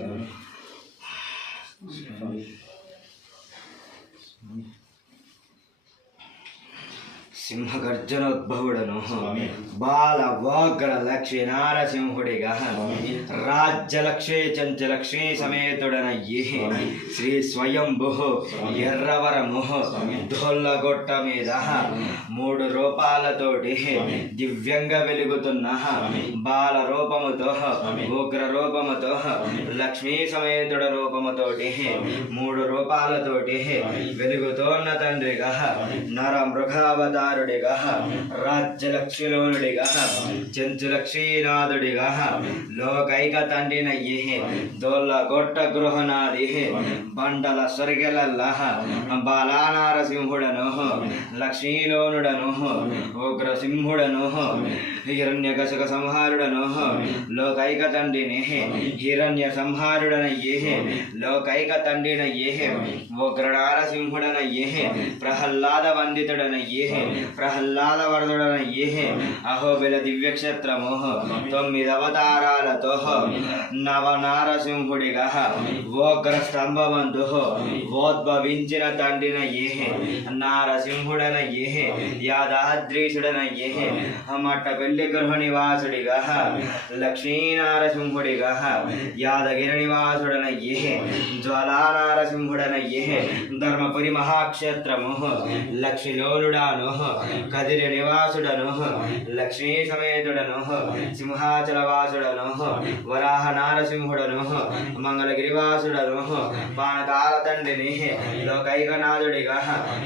Amen. సింహగర్జనోద్భవుడను. బాల వాగ్ర లక్ష్మీ నారసింహుడిగా రాజ్య లక్ష్మీ చంచలక్ష్మీ సమేతుడనయ్యి స్వామి. శ్రీ స్వయంభు. ఎర్రవరము స్వామి. దొల్లగొట్ట మీద మూడు రూపాలతోటి. దివ్యంగా వెలుగుతున్న. బాల రూపముతో. ఉగ్ర రూపముతో. లక్ష్మీ సమేతుడ రూపముతోటి. మూడు రూపాలతోటి. వెలుగుతోన్న తండ్రిగా. నర మృగావతారుడిగా స్వామి. రాజ్యలక్ష్మిలోనుడిగా చెంచులక్ష్మీనాథుడిగా లోకైక తండ్రినయ్యి దొల్ల గొట్ట గృహనాది బండల స్వర్గలల్ల బాలానారసింహుడను లక్ష్మీలోనుడను ఉగ్రసింహుడను హిరణ్యకశక సంహారుడను లోకైక తండ్రిని హిరణ్య సంహారుడన సంహారుడనయ్యే లోకైక తండ్రినయ్యే ఉగ్రనారసింహుడనయ్యే ప్రహ్లాద వందితుడనయ్యే ప్రహ్లాద వరదుడన వరదుడనయ్యే అహోబిల దివ్యక్షత్రము. తొమ్మిది అవతారాలతో నవ నారసింహుడిగా ఉగ్ర స్తంభవంతు ఓద్భవించిన తండ్రినయ్యే నారసింహుడనయ్యే యాదాద్రీషుడనయ్యే మట్ట పెళ్ళి గృహ నివాసుడిగా లక్ష్మీనారసింహుడిగా యాదగిరి నివాసుడన ఏ జ్వలానారసింహుడన ఏ ధర్మపురి మహాక్షేత్రము లక్ష్మీలోనుడాను కదిరి నివాసుడను లక్ష్మీ సమేతుడను సింహాచల వాసుడను వరాహ నారసింహుడను మంగళగిరివాసుడను పానకాల తండ్రిని లోకైకనాథుడిగా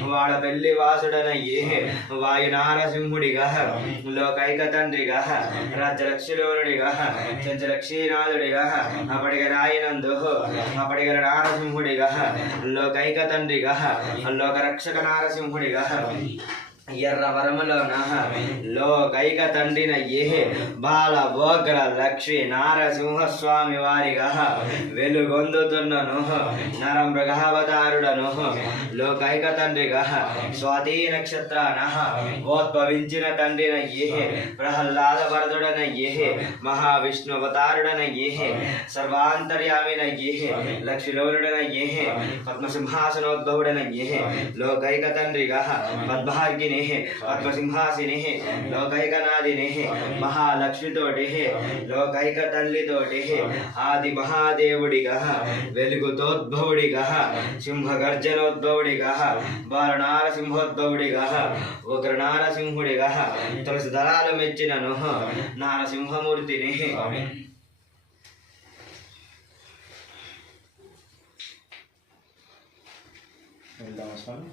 వాడ పెళ్ళి వాసుడనయ్యి వాయు నారసింహుడిగా లోకైక తండ్రిగా రాజ్యలక్ష్మిలోనుడిగా చెంచలక్ష్మీనాథుడిగా అప్పటికి రాయినందు అప్పటికి నారసింహుడిగా లోకైక తండ్రిగా లోకరక్షక నారసింహుడిగా ఎర్రవరములోన లోకైక తండ్రిన ఏ బాల బోగ్ర లక్ష్మీ నారసింహ స్వామి వారిగా వెలుగొందుతున్నను. నరమృగావతారుడను లోకైక తండ్రిగా స్వాతి నక్షత్రాన ఉద్భవించిన తండ్రిన ఏ ప్రహ్లాద వరదుడన ఏ మహావిష్ణువతారుడన ఏ సర్వాంతర్యామిన ఏ లక్ష్మీలోనుడన ఏ పద్మసింహాసనోద్భవుడన ఏ లోకైక తండ్రిగా పద్మార్గిని పద్మసింహాసిని లోకైకనాథిని మహాలక్ష్మితోటి లోకైక తల్లితోటి ఆది మహాదేవుడిగా వెలుగుతోద్భవుడిగా సింహగర్జనోద్భవుడిగా బాలనారసింహోద్భవుడిగా ఉగ్ర నారసింహుడిగా తులసి దళాలు మెచ్చినను నారసింహమూర్తిని వెళ్దామా స్వామి